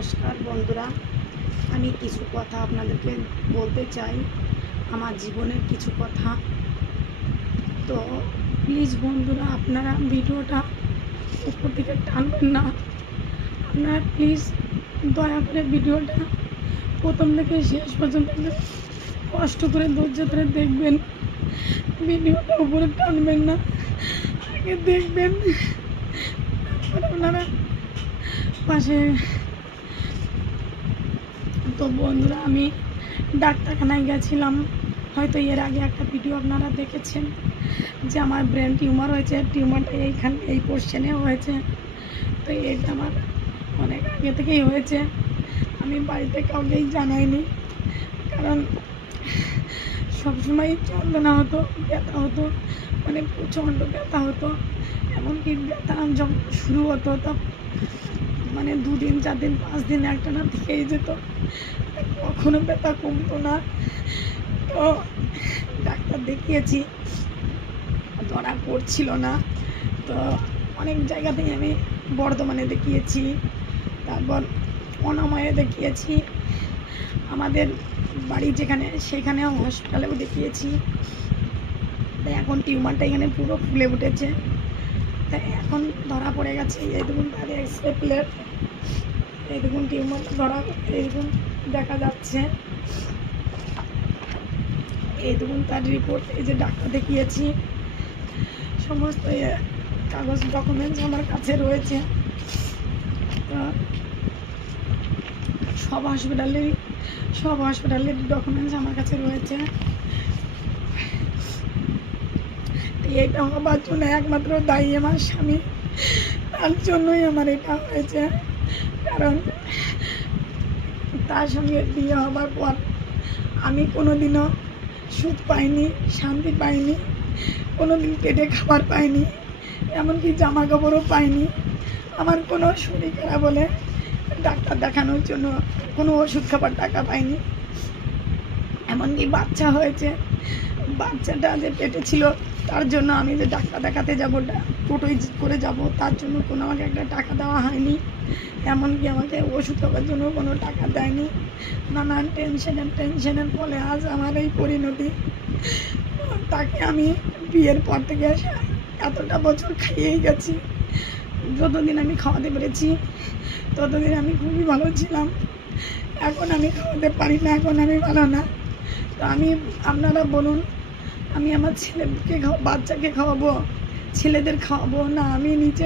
নমস্কার বন্ধুরা, আমি কিছু কথা আপনাদেরকে বলতে চাই, আমার জীবনের কিছু কথা। তো প্লিজ বন্ধুরা, আপনারা ভিডিওটা উপর দিকে টানবেন না। আপনারা প্লিজ দয়া করে ভিডিওটা প্রথম থেকে শেষ পর্যন্ত কষ্ট করে ধৈর্য ধরে দেখবেন। ভিডিওটা উপরে টানবেন না, আগে দেখবেন, তারপরে আপনারা পাশে। তো বন্ধুরা, আমি ডাক্তারখানায় গেছিলাম, হয়তো এর আগে একটা ভিডিও আপনারা দেখেছেন যে আমার ব্রেন টিউমার হয়েছে। টিউমারটা এই পোর্শনে হয়েছে। তো এটা আমার অনেক আগে থেকেই হয়েছে, আমি বাড়িতে কাউকেই জানাইনি, কারণ সবসময় যন্ত্রণা হতো, ব্যথা হতো, মানে প্রচণ্ড ব্যথা হতো। এমনকি ব্যথা যখন শুরু হতো তখন মানে 2 দিন 4 দিন 5 দিন একটানা থেকেই যেত, কখনো ব্যথা কমতো না। তো ডাক্তার দেখিয়েছি, ধরা পড়ছিল না। তো অনেক জায়গাতেই আমি বর্ধমানে দেখিয়েছি, তারপর অনাময়ে দেখিয়েছি, আমাদের বাড়ি যেখানে সেখানেও হসপিটালেও দেখিয়েছি। তাই এখন টিউমারটা এখানে পুরো ফুলে উঠেছে। তাই এখন ধরা পড়ে গেছে। এই দেখুন তার এক্সরে প্লেট, এই দেখুন টিউমারটা ধরা, এই দেখুন দেখা যাচ্ছে, এই দেখুন তার রিপোর্ট। এই যে ডাক্তার দেখিয়েছি, সমস্ত কাগজ ডকুমেন্টস আমার কাছে রয়েছে। সব হসপিটালের ডকুমেন্টস আমার কাছে রয়েছে। এটা হবার জন্য একমাত্র দায়ী আমার স্বামী, তার জন্যই আমার এটা হয়েছে। কারণ তার সঙ্গে বিয়ে হবার পর আমি কোনোদিনও সুখ পাইনি, শান্তি পাইনি, কোনোদিন পেটে খাবার পাইনি, এমনকি জামা কাপড়ও পাইনি। আমার কোনো শরীর খারাপ হলে ডাক্তার দেখানোর জন্য কোনো ওষুধ খাবার টাকা পাইনি। এমনকি বাচ্চা হয়েছে, বাচ্চাটা যে পেটে ছিল তার জন্য আমি যে ডাক্তার দেখাতে যাবো, টোটোয় করে যাব, তার জন্য কোনো আমাকে একটা টাকা দেওয়া হয়নি। এমনকি আমাকে ওষুধ খাবার জন্য কোনো টাকা দেয়নি। নানান টেনশনের ফলে আজ আমার এই পরিণতি। তাকে আমি বিয়ের পর থেকে এতটা বছর খাইয়েই গেছি, যতদিন আমি খাওয়াতে পেরেছি ততদিন আমি খুবই ভালো ছিলাম। এখন আমি খাওয়াতে পারি না, এখন আমি ভালো না। তো আপনারা বলুন, আমি আমার ছেলেকে বাচ্চাকে খাওয়াবো, ছেলেদের খাওয়াবো না আমি নিজে